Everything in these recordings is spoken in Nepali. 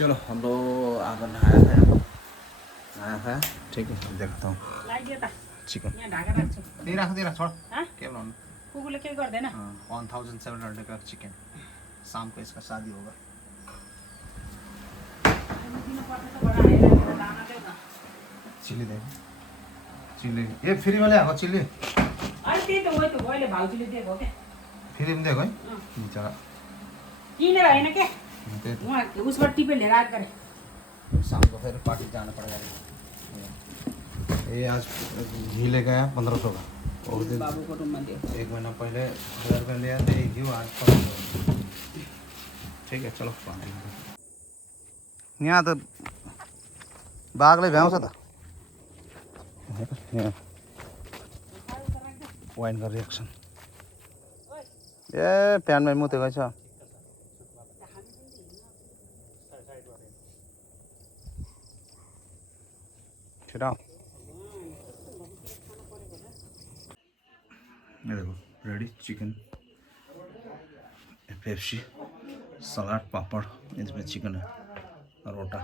चलो हम लोग आकर नहाया खाया ठीक है देखता हूँ चिकन दे रहा छोड़ क्या बनाऊँ कुकुरले के गर्दैन 1700 का चिकन शाम को इसका शादी होगा चिल्ली दे चिल्ली ये फ्री वाले आको चिल्ली अरे त्यही त हो त मैले भाउजूले दिएको के फ्री में देखो बिचारा किनेर हैन के उहाँ उसबाट टिपे लिएर आएको गरे शाम को फिर पार्टी जाना पड़ेगा ये आज घी ले गया 1500 का और दिन बाबू को रूम में दियो 1 महीना पहले 1000 रुपये लिया था घी आज 1500 ठीक है चलो यहाँ तो बाघले भ्याउँछ त वाइनको रिएक्सन ए प्यानमै मुतेको छ छिटो ये देखो रेडी चिकन पेप्सी सलाद पापड़ इसमें चिकन है और रोटा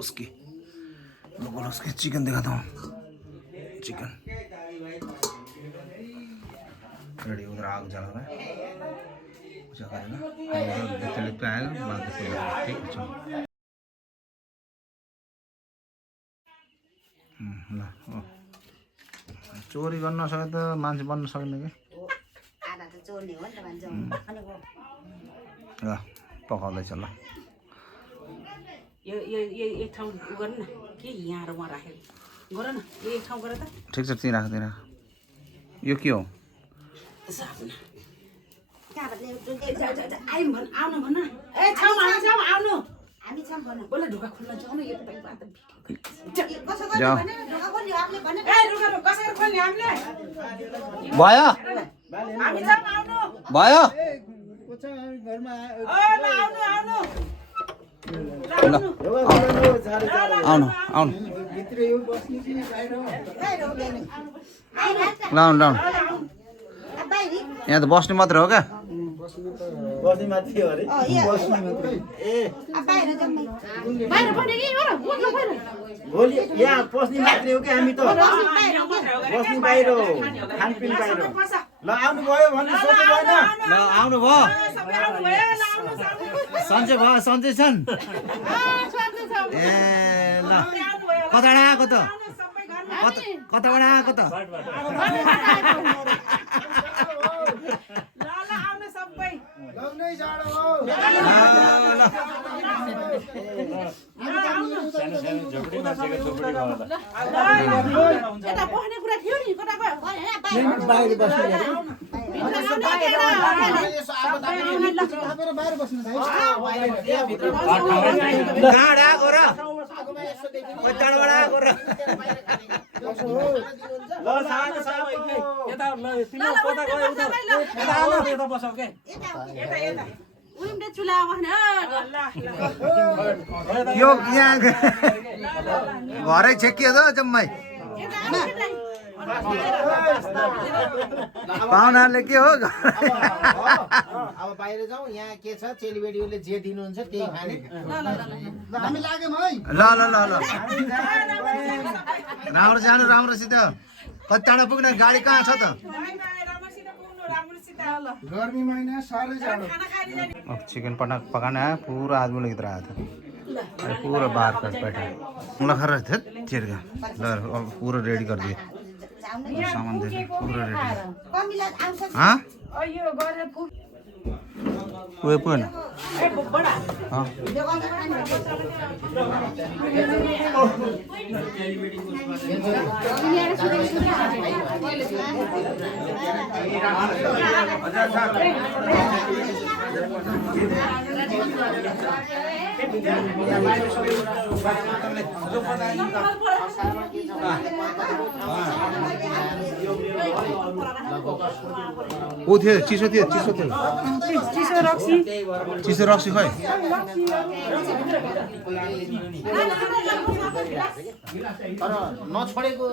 उसकी लोगों उसके चिकन दिखाता हूँ चिकन रेडी उधर आग जला रहा है कुछ करेगा देखते लिखते आएगा बाद में ठीक है चलो चोरी गर्न नसके त मान्छे बन्न सक्ने के ल पकाउँदैछ ल यो ठाउँ गर न के यहाँ र वहाँ राखेको गर न यो ठाउँ गर त ठिक छ त्यहीँ राख यो के हो आउनु भन ए छाउमा आउनु हामी छाउँ भन बोला ढोका खोल्न जाउँ न यो त बात जाऊ कसरी खोल्ने हामीले भयो हामी छाउँ आउनु भयो आउनु आउनु लाउनु लाउनु यहाँ त बस्ने मात्रै हो क्या बस्ने माथि हो अरे भोलि यहाँ पस्ने मात्रै हो कि हामी त बस्ने बाहिर हो खानपिन बाहिर ल आउनुभयो भन्ने सोध्नु भएन ल आउनु भयो सन्चै भयो सन्चै छन् ए ल कताबाट आएको त कताबाट आएको त यो यहाँ घरै छेकियो त जम्मै पाहुनाले के हो अब बाहिर जाउँ यहाँ के छ चेलीबेटीले जे दिनुहुन्छ त्यही खाने हामी लाग्यौँ है ल ल ल ल राम्रो जानु राम्रोसित कति टाढा पुग्ने गाडी कहाँ छ त गर्मी महिना साह्रै जाडो चिकन पकाना है पूरा आदमी लोग इधर आया था अरे पूरा बाहर कर बैठा लखा रहे थे चेर का अब पूरा रेडी कर दिए सामान दे पूरा रेडी हाँ वो पुन हाँ ऊ थियो चिसो थियो चिसो रक्सी खै तर नछोडेको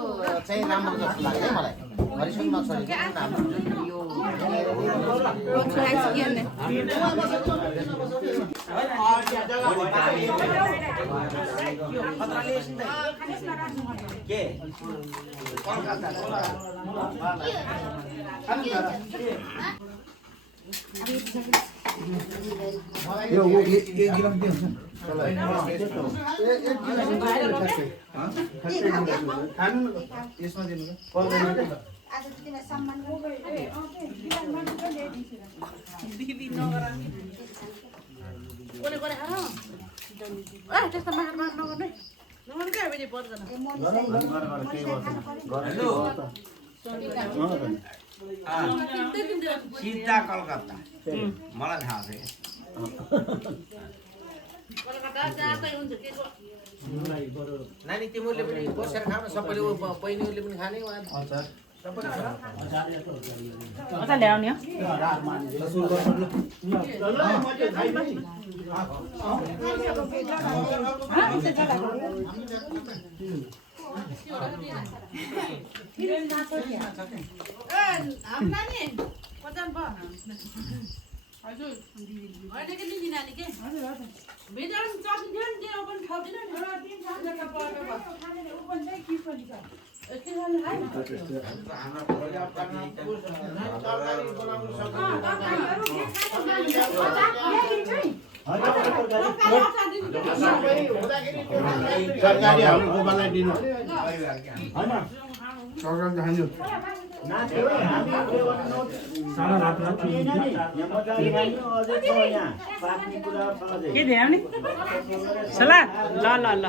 चाहिँ राम्रो जस्तो लाग्छ है मलाई हरिसँग नछोडेको हाम्रो यो एक गिलास दिन्छ खानु यसमा दिनु आज तिमीलाई सम्मान त्यस्तो मार नगर्नु नगर्नु क्या फेरि पर्दैन सिधा कलकत्ता मलाई थाहा छ कलकत्ता जाँदै हुन्छ के नानी तिमीहरूले पनि बसेर खाऊ न सबैले बहिनीहरूले पनि खाने अझ ल्याउने हजुर होइन कि लिने नानी के भित्र चक्किन्थ्यो नि त्यो पनि ठाउँदिन सरकारी हाम्रो गोपाललाई दिनु के ल्याउने सलाद ल ल ल